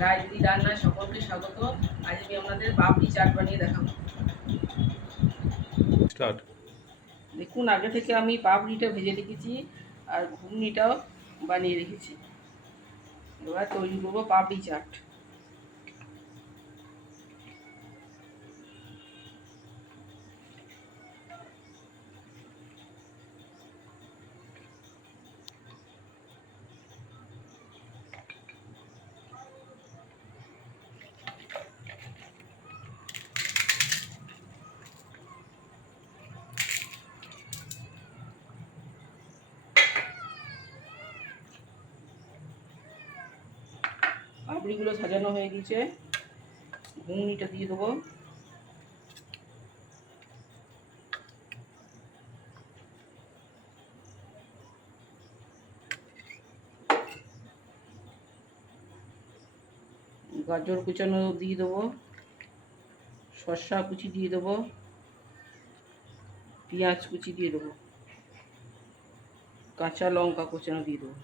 গায়ত্রী রান্নায় সকলকে স্বাগত। আজ আমি আপনাদের পাপড়ি চাট বানিয়ে দেখাবো। দেখুন, আগে থেকে আমি পাপড়িটা ভেজে রেখেছি আর ঘুগনিটাও বানিয়ে রেখেছি। এবার তৈরি করবো পাপড়ি চাট। পাপড়িগুলো সাজানো হয়ে গেছে, ঘুগনিটা দিয়ে দেবো। গাজর কুচানো দিয়ে দেবো, শসা কুচি দিয়ে দেবো, পেঁয়াজ কুচি দিয়ে দেবো, কাঁচা লঙ্কা কুচানো দিয়ে দেবো।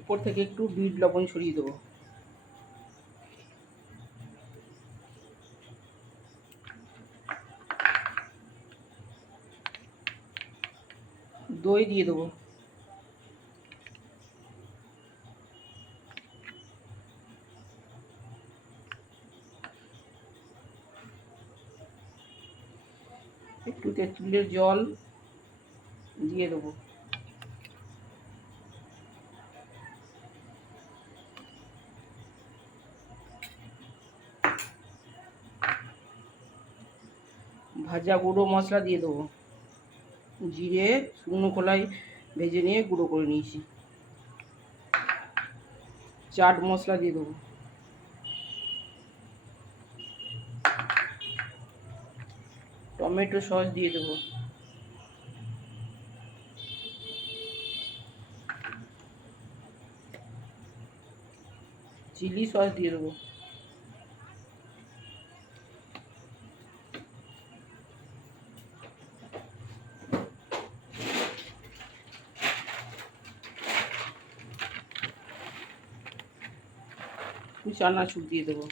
উপর থেকে একটু বিট লবণ ছড়িয়ে দেবো। দই দিয়ে দেবো। একটু তেঁতুলের জল দিয়ে দেবো। ভাজা গুঁড়ো মশলা দিয়ে দেবো। জিরে শুকনো খোলায় ভেজে নিয়ে গুঁড়ো করে নিয়েছি। চাট মশলা দিয়ে দেবো। টমেটো সস দিয়ে দেবো। চিলি সস দিয়ে দেবো। চানাচুর দিয়ে দেবো।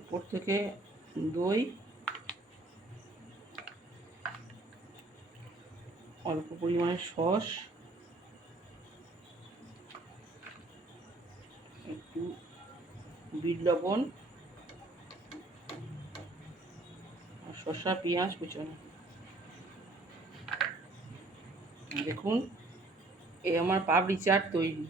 উপর থেকে দই, অল্প পরিমাণে সস, একটু বিট লবণ আর শসা পেঁয়াজ কুচানো। দেখুন, এই আমার পাপড়ি চাট তৈরি।